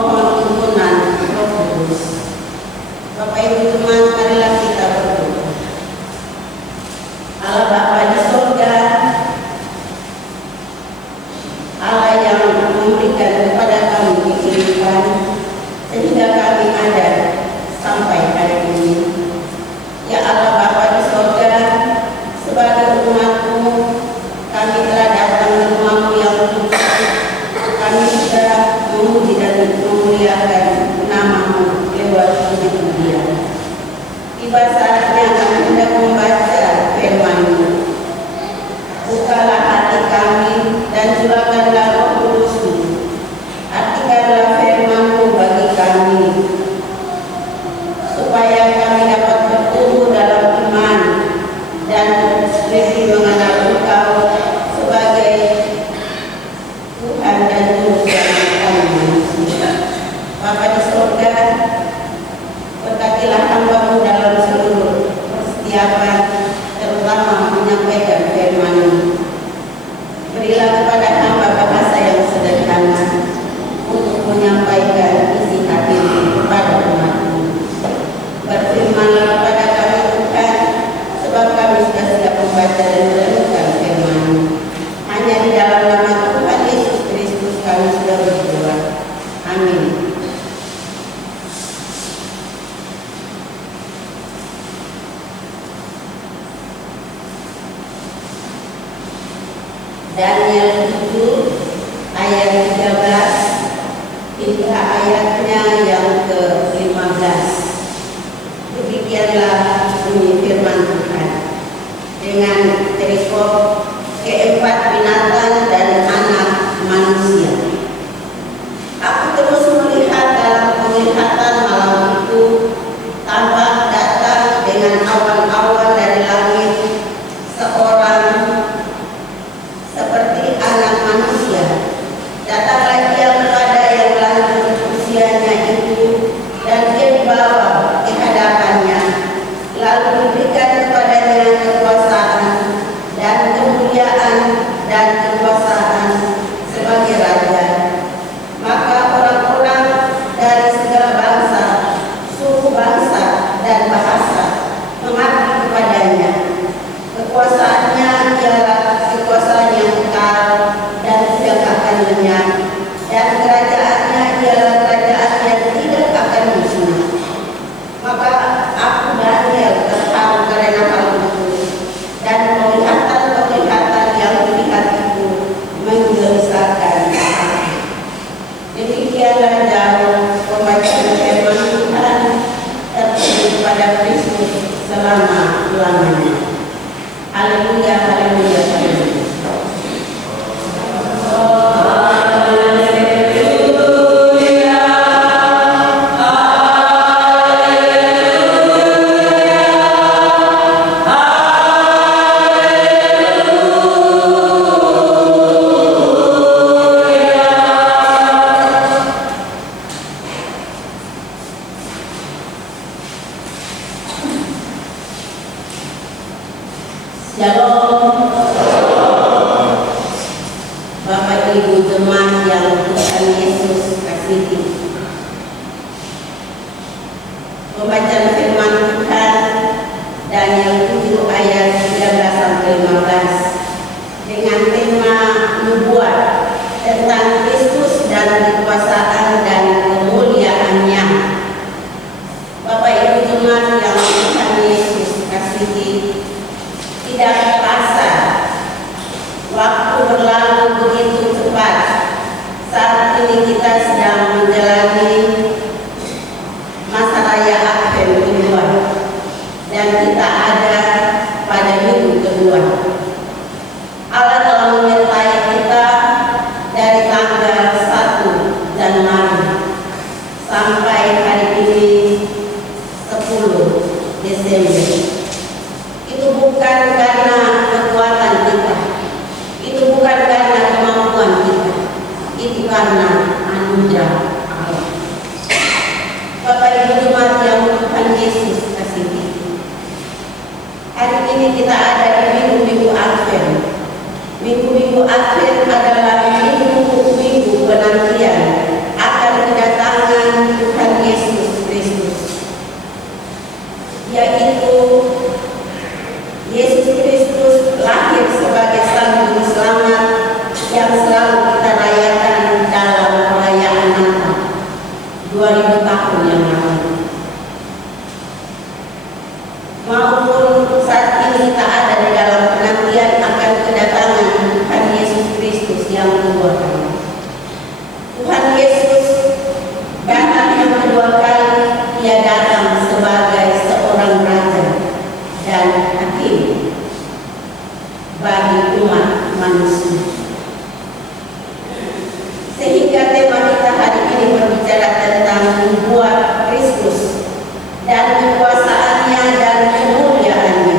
Mohon tuntunan Roh Kudus. Bapak Ibu teman, marilah kita berdoa. Allah Bapa di surga, Allah yang memberikan kepada kami kehidupan sehingga kami ada sampai hari ini. Ya Allah Bapa di surga, sebagai umat-Mu, kami telah datang ke rumah-Mu yang kudus. Kami sudah memuji dan memuliakan nama-Mu lewat puji-pujian. Tiba saatnya kami hendak membaca firman-Mu. Bukalah hati kami dan curahkanlah Roh Kudus-Mu. Artikanlah firman-Mu bagi kami, supaya kami dapat bertumbuh dalam iman dan lebih mengenal Engkau sebagai Tuhan dan Juru Selamat kami manusia. Bapa di surga, berkatilah hamba-Mu dalam seluruh persiapan, terutama menyampaikan firman-Mu. Berilah kepada hamba bahasa yang sederhana untuk menyampaikan isi hati-Mu kepada umat-Mu. Berfirmanlah kepada kami Tuhan, sebab kami sudah siap membaca dan merenungkan firman-Mu. Hanya di dalam nama Tuhan Yesus Kristus kami sudah berdoa. Amin. Daniel 7 ayat 13 hingga ayatnya yang ke-15. Demikianlah bunyi firman Tuhan. Dengan perikop keempat binatang dan anak manusia. Aku terus melihat dalam penglihatan malam itu, tampak datang dengan awan-awan dari langit seorang seperti anak manusia. Datanglah dia kepada yang lanjut usianya itu, dan dia dibawa ke hadapannya, lalu diberikan kepadanya kekuasaan dan kemuliaan dan kekuasaan sebagai raja. Maka orang-orang dari segala bangsa, suku bangsa dan bahasa mengabdi kepadanya. Kekuasaannya ialah kekuasaan yang kekal dan tidak akan lenyap, dan kerajaannya ialah kerajaan yang tidak akan musnah. Maka aku Daniel terharu karena hal itu, dan penglihatan-penglihatan yang dilihat itu menggelisahkan aku. Demikianlah jauh pembacaan firman Tuhan tertulis pada Kristus selama-lamanya. Haleluya, haleluya, haleluya. Shalom. Bapak Ibu teman yang Tuhan Yesus kasihi. Pembacaan firman Tuhan Daniel 7 ayat 13 sampai 15 dengan tema nubuat tentang Kristus dan kekuasaan dan kemuliaannya. Bapak Ibu teman yang Tuhan Yesus kasihi, tidak terasa waktu berlalu begitu cepat. Saat ini kita sedang menjalani masa raya Advent kedua, dan kita ada pada minggu kedua. Allah telah menyertai kita dari tanggal 1 Januari sampai hari ini 10 Desember. Itu bukan karena kekuatan kita, itu bukan karena kemampuan kita, itu karena anugerah Allah. Bapak Ibu jemaat yang Tuhan Yesus kasihi, hari ini kita ada di minggu-minggu Advent. Minggu-minggu Advent adalah minggu penantian akan kedatangan 2000 tahun yang lalu. Maupun saat ini kita ada di dalam penantian akan kedatangan Tuhan Yesus Kristus yang kedua kali. Tuhan Yesus datang yang kedua kali, Ia datang sebagai seorang raja dan hakim bagi umat manusia. Sehingga tema kita hari ini berbicara tentang nubuat Kristus dan kekuasaannya dan kemuliaannya.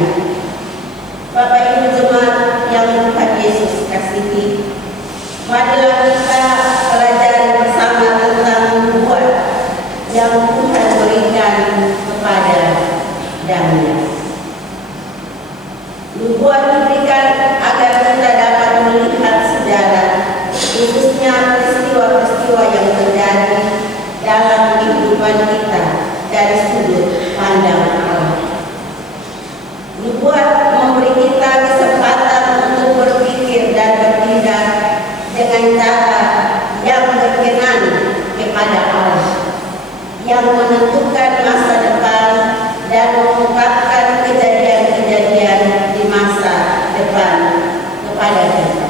Bapak Ibu jemaat yang Tuhan Yesus kasihi, marilah kita pelajari bersama tentang nubuat yang Tuhan berikan kepada Daniel. Nubuat diberikan agar kita dapat melihat sejarah, khususnya peristiwa-peristiwa yang terjadi dalam kehidupan kita dari sudut pandang Allah. Nubuat memberi kita kesempatan untuk berpikir dan bertindak dengan cara yang berkenan kepada Allah, yang menentukan masa depan dan mengungkapkan kejadian-kejadian di masa depan kepada kita.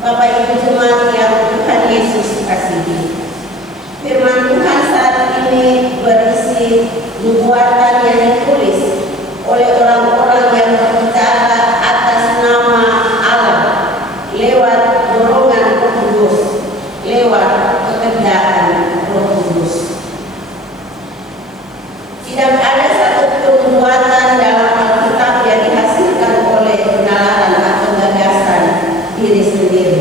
Bapak Ibu jemaat yang Tuhan Yesus kasihi, firman Tuhan saat ini berisi nubuatan yang ditulis oleh orang-orang yang berbicara atas nama Allah lewat dorongan Roh Kudus, lewat pekerjaan Roh Kudus. Tidak ada satu nubuatan dalam Alkitab yang dihasilkan oleh penalaran atau gagasan diri sendiri.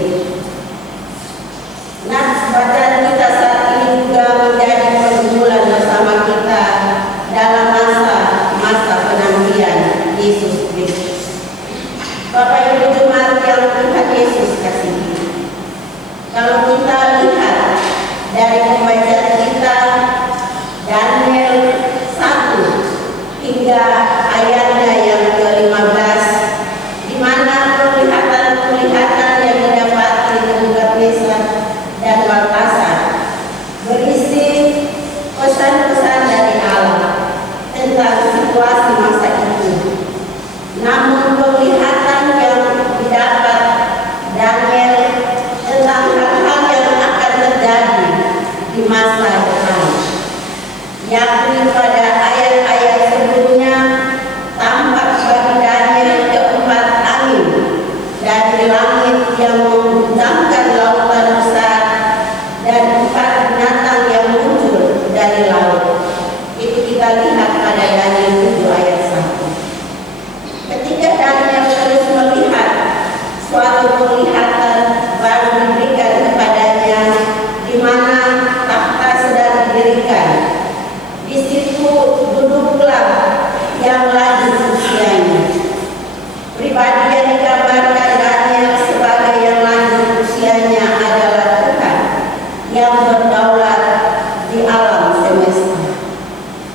Nah, bacaan kita saat ini juga menjadi pergumulan bersama kita dalam masa penantian Yesus Kristus. Bapak Ibu jemaat yang Tuhan Yesus kasihi, kalau kita lihat dari pembacaan kita Daniel 1 hingga ayatnya yang ke-15, di mana penglihatan yang didapati Nebukadnezar dan Baltasar berisi pesan-pesan dari Allah tentang situasi masa itu. Namun penglihatan yang didapat Daniel tentang hal-hal yang akan terjadi di masa depan, yakni pada ayat-ayat sebelumnya tampak bagi Daniel keempat angin dari langit yang mengguncangkan lautan besar dan empat binatang yang muncul dari laut. Itu kita lihat pada Daniel 7 ayat 1. Ketika Daniel terus melihat, suatu penglihatan baru diberikan kepadanya, di mana takhta sedang didirikan. Di situ duduklah yang lanjut usianya. Pribadi yang digambarkan Daniel sebagai yang lanjut usianya adalah Tuhan yang berdaulat di alam semesta.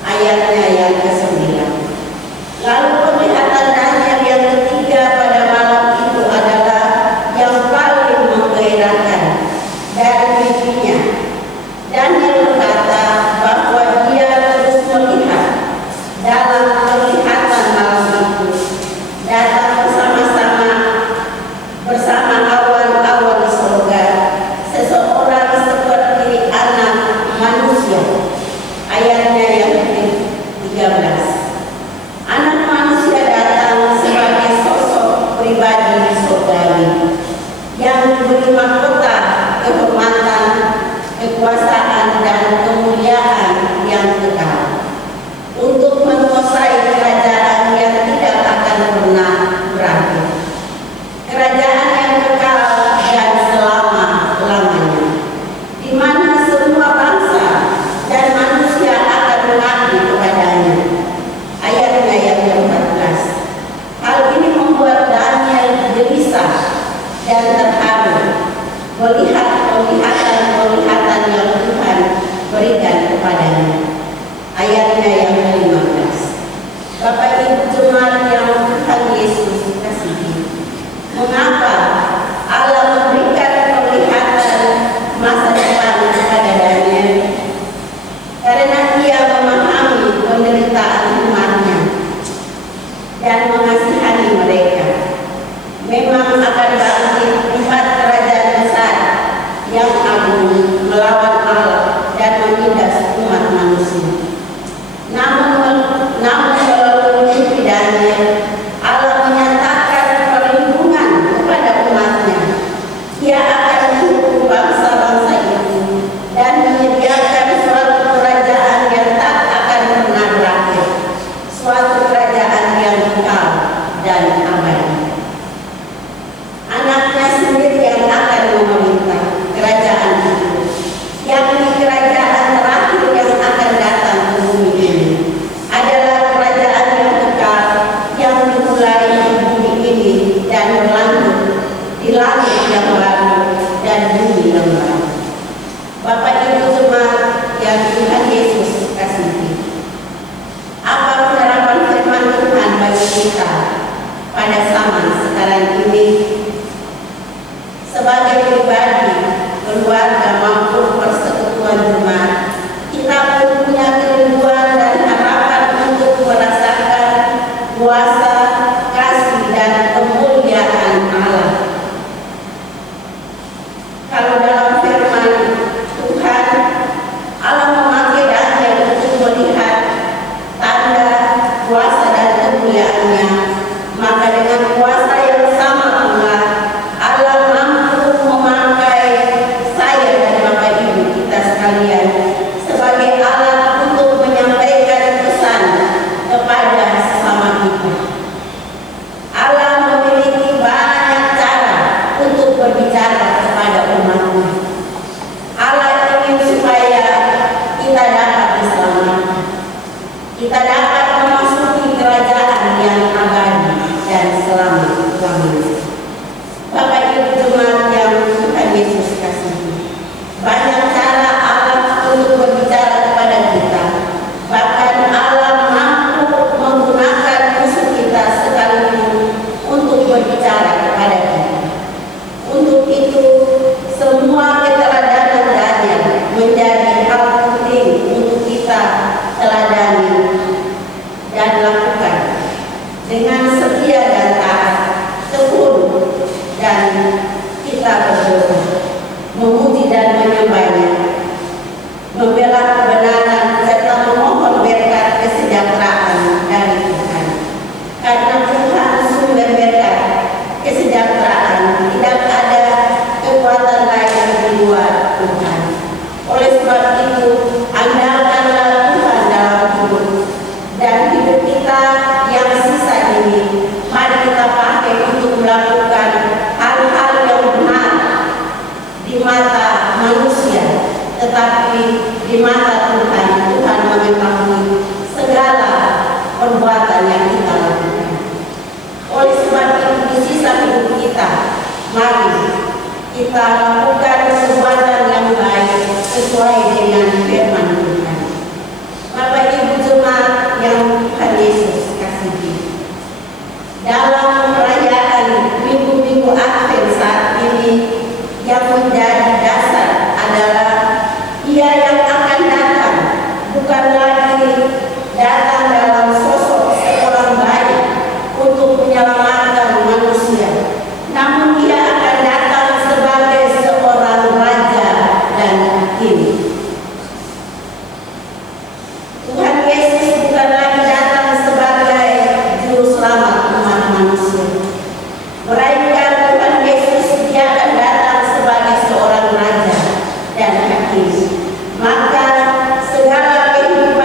Ayatnya yang ke-9. Lalu penglihatan Daniel yang ketiga pada malam itu adalah yang paling menggairahkan dari mimpinya. Daniel berkata bahwa dia terus melihat dalam penglihatan malam itu datang bersama awan-awan di surga seseorang seperti anak manusia. Namun melalui mimpi Daniel, Allah menyatakan perlindungan kepada umatnya. Dia akan menghukum bangsa-bangsa itu dan menyediakan suatu kerajaan yang tak akan pernah berakhir, suatu kerajaan yang kekal dan abadi. Anaknya sendiri yang akan memerintah kerajaan itu, yakni kerajaan terakhir yang akan datang ke bumi ini. Adalah kerajaan yang kekal yang dimulai di bumi ini dan berlanjut di langit yang baru dan bumi yang baru. Bapak Ibu jemaat yang Tuhan Yesus kasihi, apa penerapan firman Tuhan bagi kita pada zaman sekarang ini? Sebagai pribadi, keluarga maupun persekutuan jemaat, kita punya kerinduan dan harapan untuk merasakan kuasa, kasih, dan kemuliaan Allah. Kalau dalam firman Tuhan, Allah memakai Daniel untuk melihat tanda kuasa dan kemuliaannya, maka dengan kuasa yang sama pula Allah mampu memakai saya dan Bapak Ibu kita sekalian sebagai alat untuk menyampaikan pesan kepada sesama kita. Allah memiliki banyak cara untuk berbicara kepada umatnya. Allah ingin supaya kita dapat diselamatkan, kita dapat memasuki kerajaan yang abadi dan selama-lamanya. Bapak Ibu jemaat yang Tuhan Yesus kasihi, banyak cara Allah untuk berbicara kepada kita. Bahkan Allah mampu menggunakan musuh kita sekalipun untuk berbicara kepada kita. Untuk itu, semua keteladanan Daniel menjadi hal penting untuk kita teladani dan lakukan dengan setia dan taat, tekun, dan kita berdoa, memuji dan menyembahnya, membela kebenaran serta memohon berkat kesejahteraan dari Tuhan. Karena Tuhan sumber berkat kesejahteraan, tidak ada kekuatan lain di luar Tuhan. Oleh sebab itu, andalkanlah Tuhan dalam hidup, dan hidup kita yang sisa ini mari kita pakai untuk melakukan hal-hal yang benar di mata manusia, tetapi di mata Tuhan, Tuhan mengetahui segala perbuatan yang kita lakukan. Oleh sebab itu, di sisa hidup kita, mari kita lakukan perbuatan yang baik sesuai dengan firman Tuhan. Bapak Ibu jemaat yang Tuhan Yesus kasihi, dalam perayaan minggu-minggu Advent saat ini, yang menjadi dasar adalah Dia yang akan datang bukan lagi datang dalam sosok seorang bayi untuk menyelamatkan manusia, namun Dia akan datang sebagai seorang raja dan hakim. Tuhan Yesus bukan lagi datang sebagai juru selamat umat manusia, melainkan Tuhan Yesus Dia akan datang sebagai seorang raja dan hakim. Maka segala kehidupan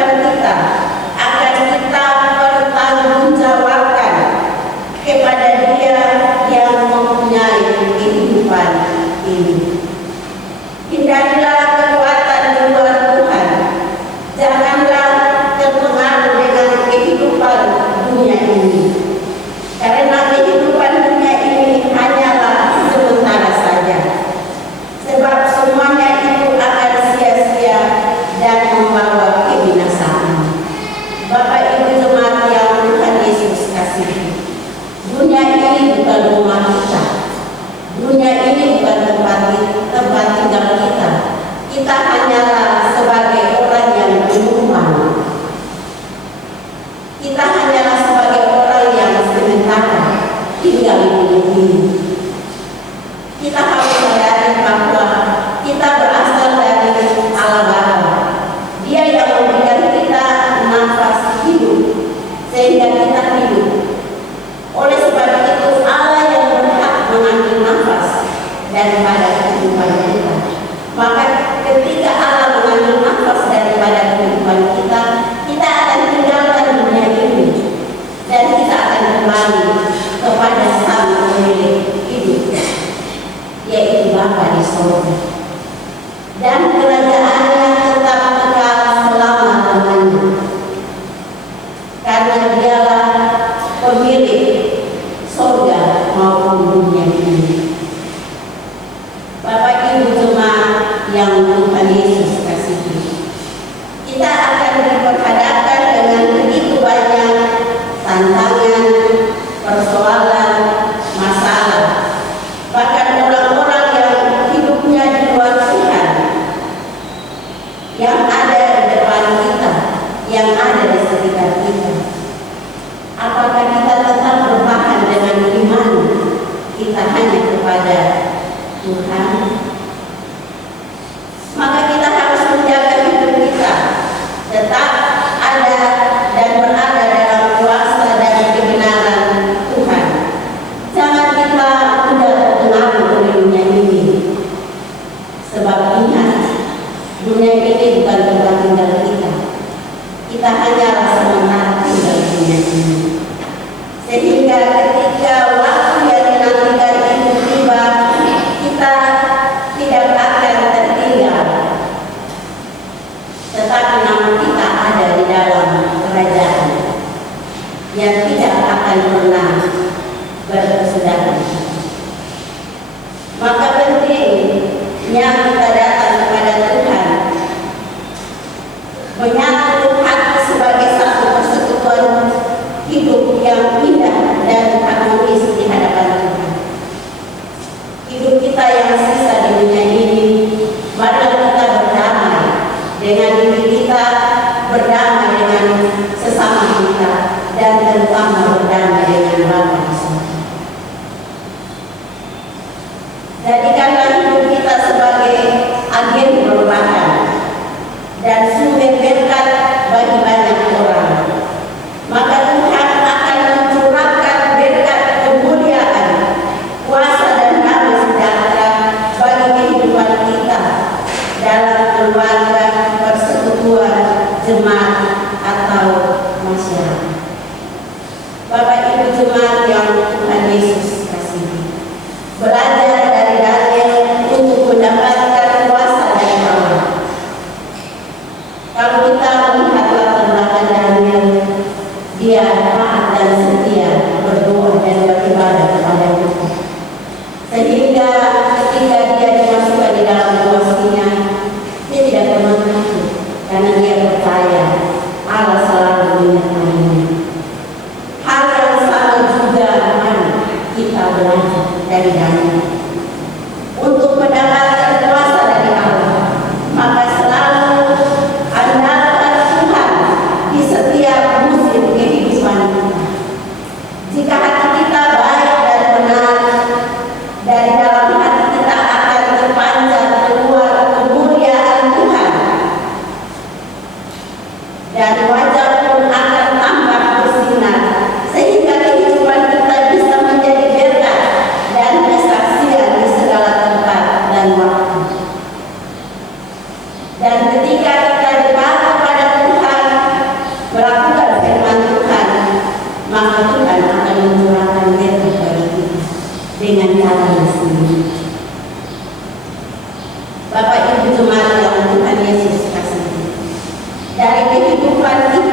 yang ada di sekitar kita. Apakah kita tetap bertahan dengan iman kita hanya kepada Tuhan? Maka kita harus menjaga hidup kita tetap ada dan berada dalam kuasa dan kebenaran Tuhan. Jangan kita mudah terpengaruh oleh dunia ini. Sebab ingat, dunia ini bukan tempat tinggal kita. Kita hanyalah sementara tinggal di dunia ini. Sehingga ketika waktu yang dinantikan itu tiba, kita tidak akan tertinggal. Tetapi nama kita ada di dalam kerajaan yang tidak akan pernah berkesudahan. Maka pentingnya kita datang kepada Tuhan, menyatu hati sebagai satu persekutuan hidup yang indah dan harmonis di hadapan Tuhan. Hidup kita yang sisa di dunia ini, marilah kita berdamai dengan diri kita, berdamai dengan sesama kita, dan terutama berdamai dengan Bapa di surga. Jadikanlah hidup kita sebagai agen perubahan dan sumber berkat bagi banyak orang. Maka Tuhan akan mencurahkan berkat kemuliaan, kuasa dan damai sejahtera bagi kehidupan kita dalam keluarga, persekutuan, jemaat atau masyarakat. Bapak Ibu jemaat yang Tuhan Yesus kasihi, belajar dari Daniel untuk mendapatkan kuasa dari Allah. Kalau kita melihat latar belakang Daniel, dia taat dan setia berdoa dan beribadah kepada Tuhan. Sehingga ketika dia dimasukkan di dalam kuasinya, dia tidak pernah takut karena dia percaya Allah selalu menyertainya. Hal yang sama juga kita belajar dari Daniel. Untuk mendapatkan kuasa dari Allah, maka selalu andalkan Tuhan di setiap musim kehidupan kita. Jika hati kita baik dan benar, dari dalam hati kita akan terpancar keluar kemuliaan Tuhan, dan wajah pun akan tampak bersinar, sehingga kehidupan kita bisa menjadi berkat dan kesaksian di segala tempat dan waktu. Dan ketika kita dibawa kepada Tuhan, melakukan firman Tuhan, maka Tuhan akan mencurahkan berkat bagi kita dengan cara yang sendiri. Bapak Ibu jemaat yang Tuhan Yesus kasihi, dari kehidupan kita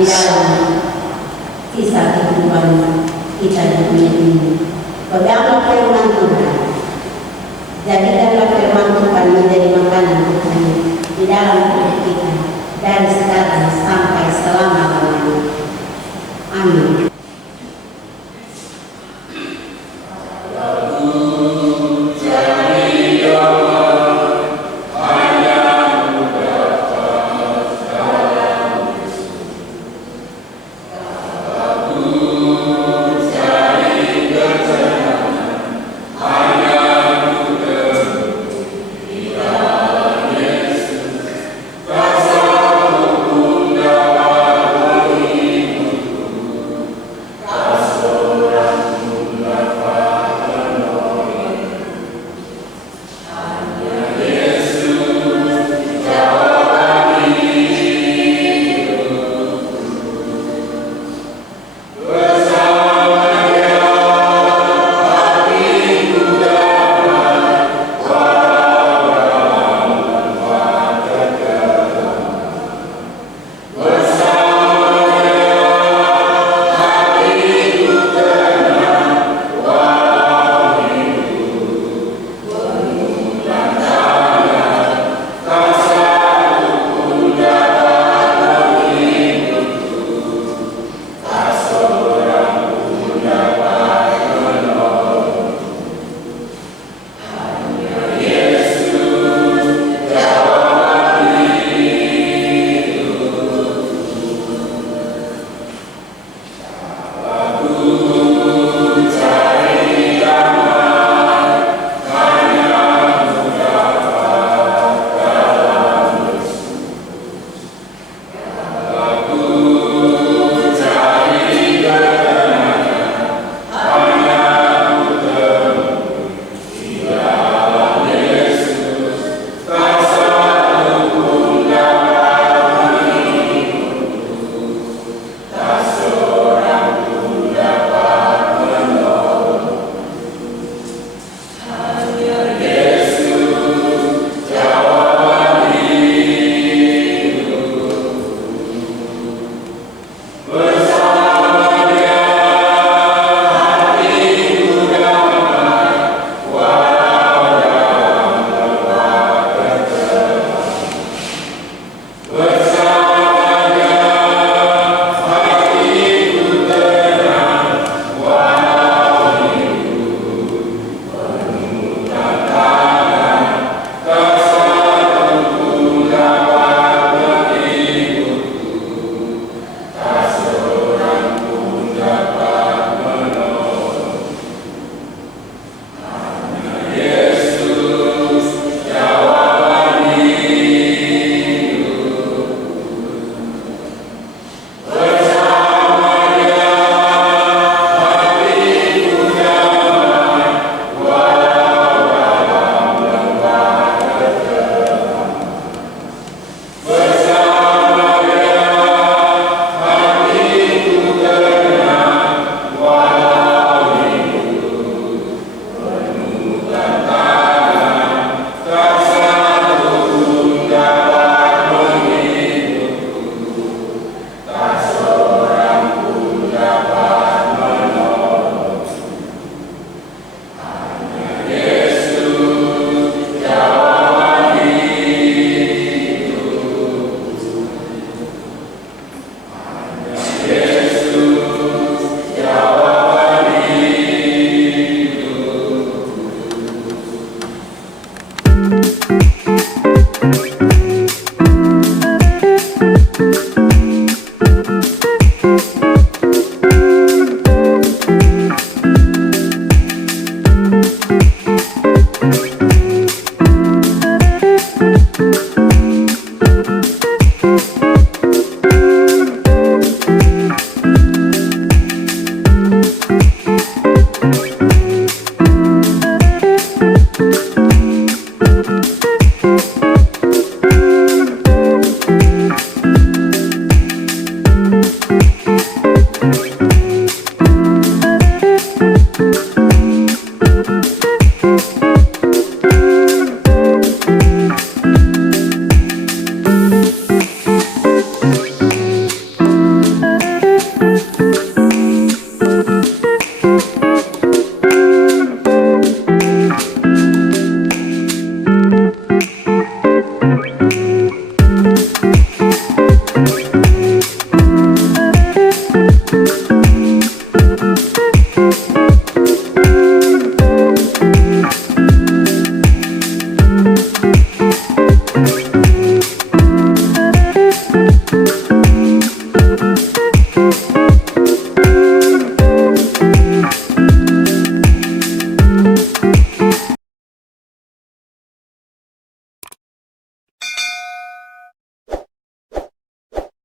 di dalam kisah kehidupan kita di dunia ini. Pegang firman Tuhan. Jadikan